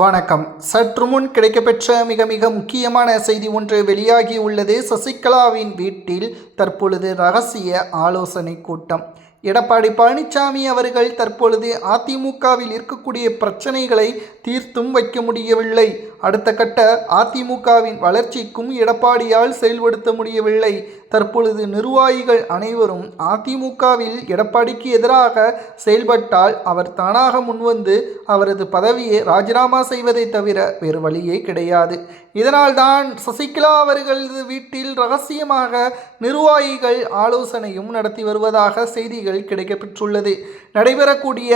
வணக்கம். சற்று முன் கிடைக்கப்பெற்ற மிக மிக முக்கியமான செய்தி ஒன்று வெளியாகி உள்ளது. சசிகலாவின் வீட்டில் தற்பொழுது ரகசிய ஆலோசனை கூட்டம். எடப்பாடி பழனிசாமி அவர்கள் தற்பொழுது அதிமுகவில் இருக்கக்கூடிய பிரச்சனைகளை தீர்த்தும் வைக்க முடியவில்லை. அடுத்த கட்ட அதிமுகவின் வளர்ச்சிக்கும் எடப்பாடியால் செயல்படுத்த முடியவில்லை. தற்பொழுது நிர்வாகிகள் அனைவரும் அதிமுகவில் எடப்பாடிக்கு எதிராக செயல்பட்டால் அவர் தானாக முன்வந்து அவரது பதவியை ராஜினாமா செய்வதை தவிர வேறு வழியே கிடையாது. இதனால்தான் சசிகலா அவர்களது வீட்டில் ரகசியமாக நிர்வாகிகள் ஆலோசனையும் நடத்தி வருவதாக செய்திகள் கிடைக்கப்பெற்றுள்ளது. நடைபெறக்கூடிய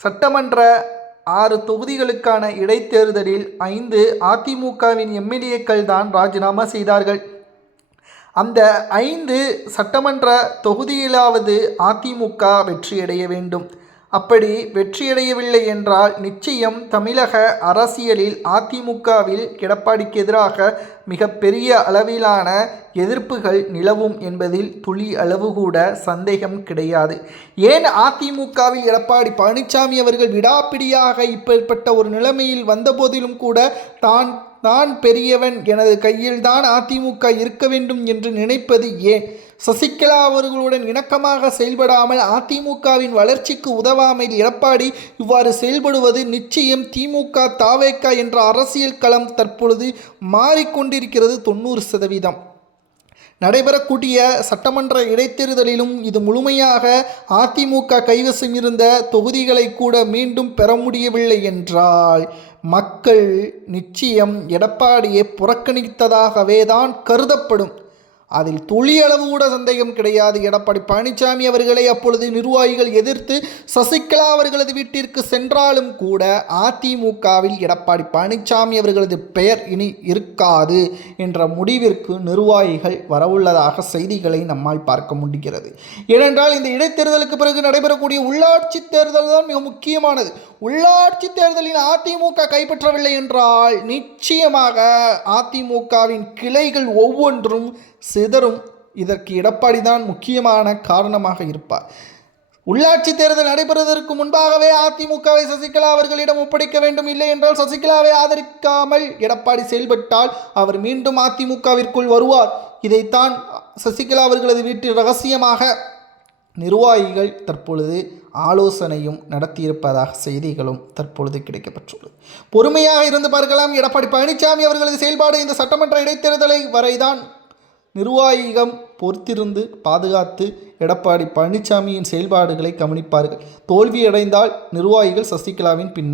சட்டமன்ற 6 தொகுதிகளுக்கான இடைத்தேர்தலில் 5 அதிமுகவின் எம்எல்ஏக்கள் தான் ராஜினாமா செய்தார்கள். அந்த 5 சட்டமன்ற தொகுதியிலாவது அதிமுக வெற்றியடைய வேண்டும். அப்படி வெற்றியடையவில்லை என்றால் நிச்சயம் தமிழக அரசியலில் அதிமுகவில் எடப்பாடிக்கு எதிராக மிகப்பெரிய அளவிலான எதிர்ப்புகள் நிலவும் என்பதில் துளி அளவு கூட சந்தேகம் கிடையாது. ஏன் அதிமுகவில் எடப்பாடி பழனிசாமி அவர்கள் விடாப்பிடியாக இப்பேற்பட்ட ஒரு நிலைமையில் வந்தபோதிலும் கூட தான் பெரியவன், எனது கையில்தான் அதிமுக இருக்க வேண்டும் என்று நினைப்பது ஏன்? சசிகலா அவர்களுடன் இணக்கமாக செயல்படாமல் அதிமுகவின் வளர்ச்சிக்கு உதவாமல் எடப்பாடி இவ்வாறு செயல்படுவது நிச்சயம் திமுக தாவேகா என்ற அரசியல் களம் தற்பொழுது மாறிக்கொண்டிருக்கிறது 90%. நடைபெறக்கூடிய சட்டமன்ற இடைத்தேர்தலிலும் இது முழுமையாக அதிமுக கைவசம் இருந்த தொகுதிகளை கூட மீண்டும் பெற முடியவில்லை என்றால் மக்கள் நிச்சயம் எடப்பாடியை புறக்கணித்ததாகவே தான் கருதப்படும். அதில் துளியளவு கூட சந்தேகம் கிடையாது. எடப்பாடி பழனிசாமி அவர்களை அப்பொழுது நிர்வாகிகள் எதிர்த்து சசிகலா அவர்களது வீட்டிற்கு சென்றாலும் கூட அதிமுகவில் எடப்பாடி பழனிசாமி அவர்களது பெயர் இனி இருக்காது என்ற முடிவிற்கு நிர்வாகிகள் வரவுள்ளதாக செய்திகளை நம்மால் பார்க்க முடிகிறது. ஏனென்றால் இந்த இடைத்தேர்தலுக்கு பிறகு நடைபெறக்கூடிய உள்ளாட்சி தேர்தல் தான் மிக முக்கியமானது. உள்ளாட்சி தேர்தலில் அதிமுக கைப்பற்றவில்லை என்றால் நிச்சயமாக அதிமுகவின் கிளைகள் ஒவ்வொன்றும் சிதறும். இதற்கு எடப்பாடி தான் முக்கியமான காரணமாக இருப்பார். உள்ளாட்சி தேர்தல் நடைபெறுவதற்கு முன்பாகவே அதிமுகவை சசிகலா அவர்களிடம் ஒப்படைக்க வேண்டும். இல்லை என்றால் சசிகலாவை ஆதரிக்காமல் எடப்பாடி செயல்பட்டால் அவர் மீண்டும் அதிமுகவிற்குள் வருவார். இதைத்தான் சசிகலா அவர்களது வீட்டில் ரகசியமாக நிர்வாகிகள் தற்பொழுது ஆலோசனையும் நடத்தியிருப்பதாக செய்திகளும் தற்பொழுது கிடைக்கப்பட்டுள்ளது. பொறுமையாக இருந்து பார்க்கலாம். எடப்பாடி பழனிசாமி அவர்களது செயல்பாடு இந்த சட்டமன்ற இடைத்தேர்தலை வரைதான் நிர்வாகிகம் பொறுத்திருந்து பாதுகாத்து எடப்பாடி பழனிசாமியின் செயல்பாடுகளை கவனிப்பார்கள். தோல்வியடைந்தால் நிர்வாகிகள் சசிகலாவின் பின்